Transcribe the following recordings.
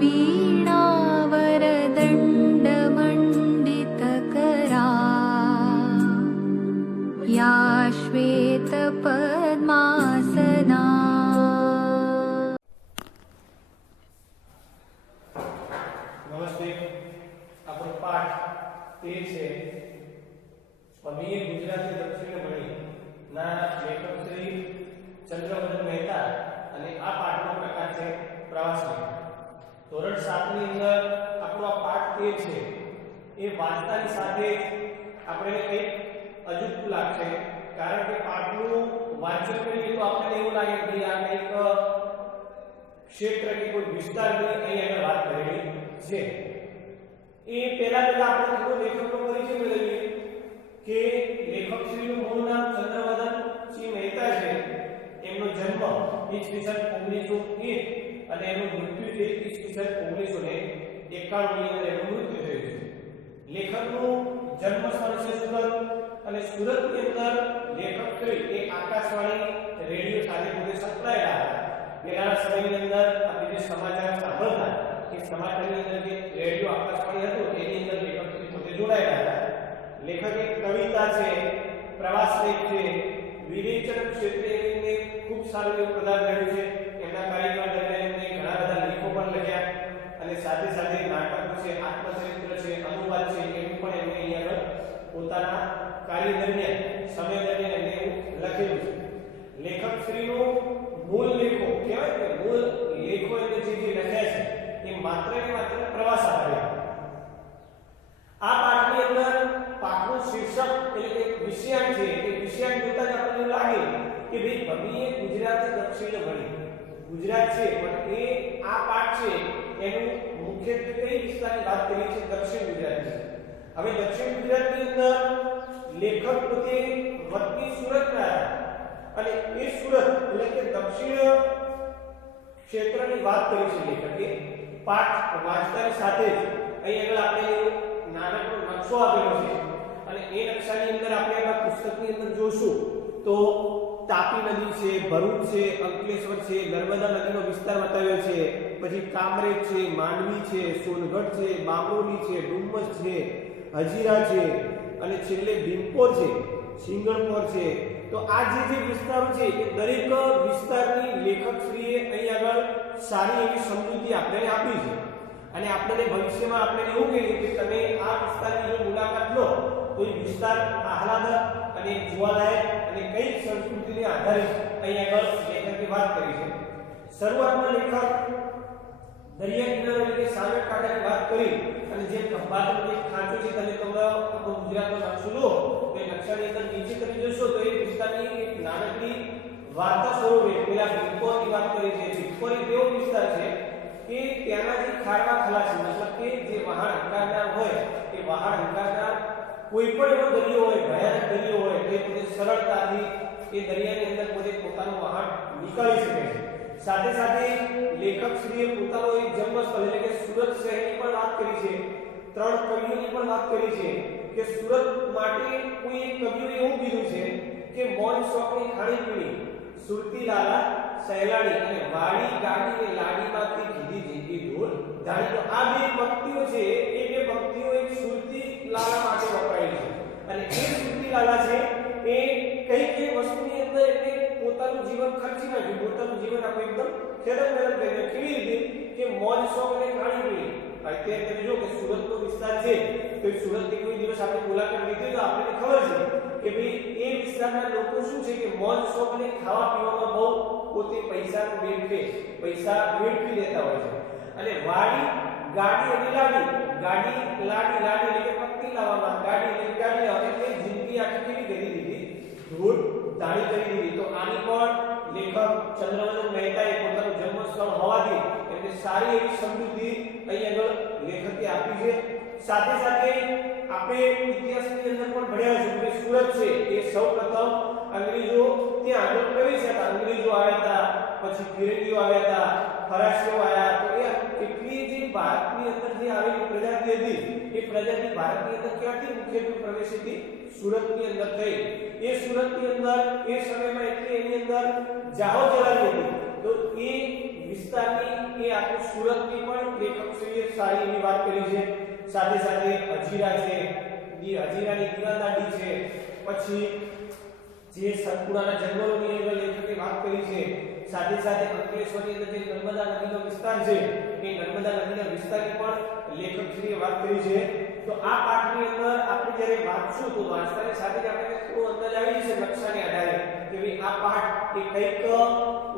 वीणावरदण्डमण्डितकरा या श्वेतपद्मासना। नमस्ते। આપણો પાઠ 13 છે અમીર ગુજરાતી દક્ષિણ મણી ના લેખક શ્રી ચંદ્રવદન મહેતા અને આ પાઠનો પ્રકાર છે પ્રવાસ લેખ। ધોરણ 7 ની અંદર આપણો આ પાઠ 13 છે એ વાંચતાની સાથે આપણે કંઈક અજુગતું લાગશે, કારણ કે પાઠનું વાંચન કરીએ તો આપણને એવું લાગે કે આ કંઈક ક્ષેત્ર કે કોઈ વિસ્તારની અહીં આગળ વાત કરેલી છે। એ પહેલા આપણે થોડો લેખકનો પરિચય મેળવીએ કે લેખક શ્રીનું મૂળ નામ ચંદ્રવદન સિંહ મહેતા છે। એમનો જન્મ ઈસવીસન 1901 અને એનું મૃત્યુ છે ઈસવીસન 1991 ની અંદર એનું મૃત્યુ થયું છે। લેખકનું જન્મ સ્થળ છે સુરત અને સુરતની અંદર લેખક શ્રી એ આકાશવાણી રેડિયો સાથે પોતે સંકળાયેલા હતા। પહેલાના સમયની અંદર આપણે જે સમાચાર સાંભળતા એ સમાચારની અંદર જે રેડિયો આકાશવાણી હતો એની અંદર લેખક શ્રી પોતે જોડાયેલા હતા। લેખક એક કવિતા છે, પ્રવાસ લેખ છે, વિવેચન ક્ષેત્રે એમને ખૂબ સારું એવું પ્રદાન રહ્યું છે। એમના કાર્યકાળ દરમિયાન એમને ઘણા બધા લેખો પણ લખ્યા અને સાથે સાથે નાટકો છે, આત્મચરિત્ર છે, અનુવાદ છે, એનું પણ એમને અહીંયા પોતાના કાર્ય દરમિયાન સમય દરમિયાન એમને લખેલું છે। લેખક શ્રીનું મૂળ લેખો કહેવાય કે મૂળ લેખો એટલે જે લખ્યા છે એ માત્ર ને માત્ર પ્રવાસ આધારિત। આ પાઠની અંદર પાઠનું શીર્ષક એટલે કે વિષયાંક છે, એ વિષયાંક જોતા જ આપણને લાગે કે ભાઈ ભમીએ ગુજરાતી દક્ષિણ મણી ગુજરાત છે, પણ એ આ પાઠ છે એનું મુખ્યત્વે કઈ વિસ્તારની વાત કરી છે? દક્ષિણ ગુજરાતની। હવે દક્ષિણ ગુજરાતની અંદર લેખક પોતે વતની સુરતના અને એ સુરત એટલે કે દક્ષિણ ક્ષેત્રની વાત કરી છે લેખકે। પાઠ વાંચતાની સાથે જ અહીં આગળ આપણે નાનકડો નકશો આપેલો છે અને એ નકશાની અંદર આપણે આપણા પુસ્તકની અંદર જોશું તો તાપી નદી છે, ભરૂચ છે, અંકલેશ્વર છે, નર્મદા નદીનો વિસ્તાર બતાવ્યો છે, પછી કામરેજ છે, માંડવી છે, સોનગઢ છે, બામરોલી છે, ડુમસ છે, હજીરા છે અને છેલ્લે ભીમપોર છે, સિંગણપોર છે। તો આ જે વિસ્તારો છે એ દરેક વિસ્તારની લેખક શ્રીએ અહીં આગળ સારી એવી સમજૂતી આપણને આપી છે અને આપણને ભવિષ્યમાં આપણે એવું કહીએ કે તમે આ વિસ્તારની જો મુલાકાત લો તો એ વિસ્તાર આહલાદક અને જોવાલાયક અને કઈ સંસ્કૃતિને આધારિત અહીં આગળ લેખકે વાત કરી છે। શરૂઆતમાં લેખક દરિયા કિનારે એટલે કે સાગર કાંઠાની વાત કરી અને જે ખંભાતનો જે ખાંચો છે તમે આપણો ગુજરાતનો નકશો લો તો એ નકશાની અંદર નીચે તમે જોશો તો એ વિસ્તારની એક નાનકડી વાર્તા સ્વરૂપે પેલા ભીમપોરની વાત કરી છે। ભીમપોર એક એવો વિસ્તાર છે કે ત્યાંના જે ખારવા ખલા છે, મતલબ કે જે વહાણ હંકારનાર હોય એ વહાણ હંકારનાર કોઈ પણ એવો દરિયો હોય, ભયાનક દરિયો હોય તે પોતે સરળતાથી એ દરિયાની અંદર પોતે પોતાનું વહાણ નીકાળી શકે છે। સાથે સાથે લેખક શ્રીએ પોતાનો એક જન્મસ્થળ એટલે કે સુરત શહેરની પણ વાત કરી છે। ત્રણ કવિઓની પણ વાત કરી છે કે સુરત માટે કોઈ એક કવિએ એવું કીધું છે કે મોન શોખની ખાણીપીણી સુરતી લાલા સહેલાણી અને વાડી ગાડી ને લાડીમાંથી કીધી જિંદગી ઢોળ ધાણી। તો આ બે પંક્તિઓ છે એ બે પંક્તિઓ એક સુરતી લાલા માટે વપરાયેલી છે અને એ સુરતી લાલા છે એ કઈ વસ્તુની અંદર એટલે પોતાનું જીવન ખર્ચી નાખ્યું, પોતાનું જીવન આપણે એકદમ ખેડમ કરી કેવી રીતે કે મોજ શોખ અને ખાણીપીણી। અત્યારે તમે જો કે સુરતનો વિસ્તાર છે તો સુરતની કોઈ દિવસ આપણે મુલાકાત લીધી તો આપણને ખબર છે કે ભાઈ એ વિસ્તારના લોકો શું છે કે મોજ શોખ અને ખાવા પીવામાં બહુ પોતે પૈસા વેડફી દેતા હોય છે અને વાડી ગાડી અને લાડી એટલે પત્તી લાવવામાં ગાડી લાવવામાં એટલે જિંદગી આખી કેવી કરી દીધી? ધૂળ ધાણી કરી દીધી। તો આની પણ લેખક ચંદ્રવદન મહેતાએ પોતાનું જન્મસ્થળ હોવાથી એમને સારી એવી સમજૂતી અહીં આગળ લેખકે આપી છે। સાથે સાથે આપણે ઇતિહાસની અંદર પણ ભણ્યા છે કે સુરત છે એ સૌપ્રથમ અંગ્રેજો ત્યાં આગળ પ્રવેશ્યા હતા। અંગ્રેજો આવ્યા હતા, પછી ફિરંગીઓ આવ્યા હતા, ફરાસીઓ આવ્યા। તો એ કેટલી જે ભારતની અંદર જે આવેલી પ્રજાતિ હતી એ પ્રજાતિ ભારતની અંદર ક્યાંથી મુખ્યત્વે પ્રવેશી હતી? સુરતની અંદર થઈ। એ સુરતની અંદર એ સમયમાં એટલી એની અંદર જાહો ચલાવી હતી તો એ વિસ્તારની એ આખું સુરતની પણ લેખકશ્રીએ સારી એવી વાત કરી છે. સાથે સાથે અજીરા છે, અજીરાની દીવાદાંડી છે, પછી જે સતપુરાના જંગલોની અંદર લેખકે વાત કરી છે. સાથે સાથે અંકલેશ્વરની અંદર જે નર્મદા નદીનો વિસ્તાર છે એ નર્મદા નદીના વિસ્તારની પણ લેખકશ્રીએ વાત કરી છે. તો આ પાઠની અંદર આપણે જ્યારે વાંચશું તો વાંચતાની સાથે જ આપણે થોડો અંદાજ આવી જશે નકશાને આધારે કે ભાઈ આ પાઠ એ કઈક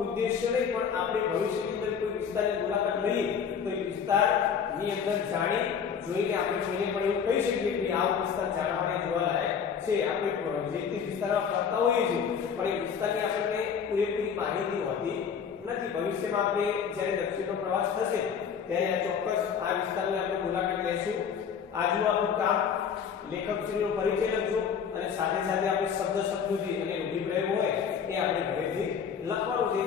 ઉદ્દેશ્ય નહીં પણ આપણે ભવિષ્યની અંદર કોઈ વિસ્તારની મુલાકાત લઈએ તો એ વિસ્તારની અંદર જાણી જોઈને આપણે જોઈને પણ એવું કહી શકીએ કે આ વિસ્તાર જાણવાને જોવાલાયક છે. આપણે જે તે વિસ્તારમાં ફરતા હોઈએ છીએ પણ એ વિસ્તારની આપણને પૂરેપૂરી માહિતી હોતી નથી. ભવિષ્યમાં આપણે જ્યારે દક્ષિણનો પ્રવાસ થશે ત્યારે આ ચોક્કસ આ વિસ્તારની આપણે મુલાકાત લઈશું. આજનું આપણું કામ લેખકશ્રીનો પરિચય લખજો અને સાથે સાથે આપણે શબ્દ સમૃદ્ધિ અને રૂઢિપ્રયોગ હોય એ આપણે ઘરેથી લખવાનું છે.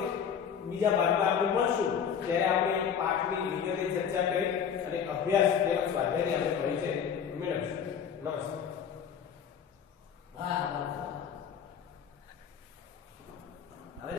બીજા ભાગમાં આપણે મળશું ત્યારે આપણે પાઠની વિગતે ચર્ચા કરી અને અભ્યાસ તેમજ સ્વાધ્યાયની આપણે પરિચય મેળવશું.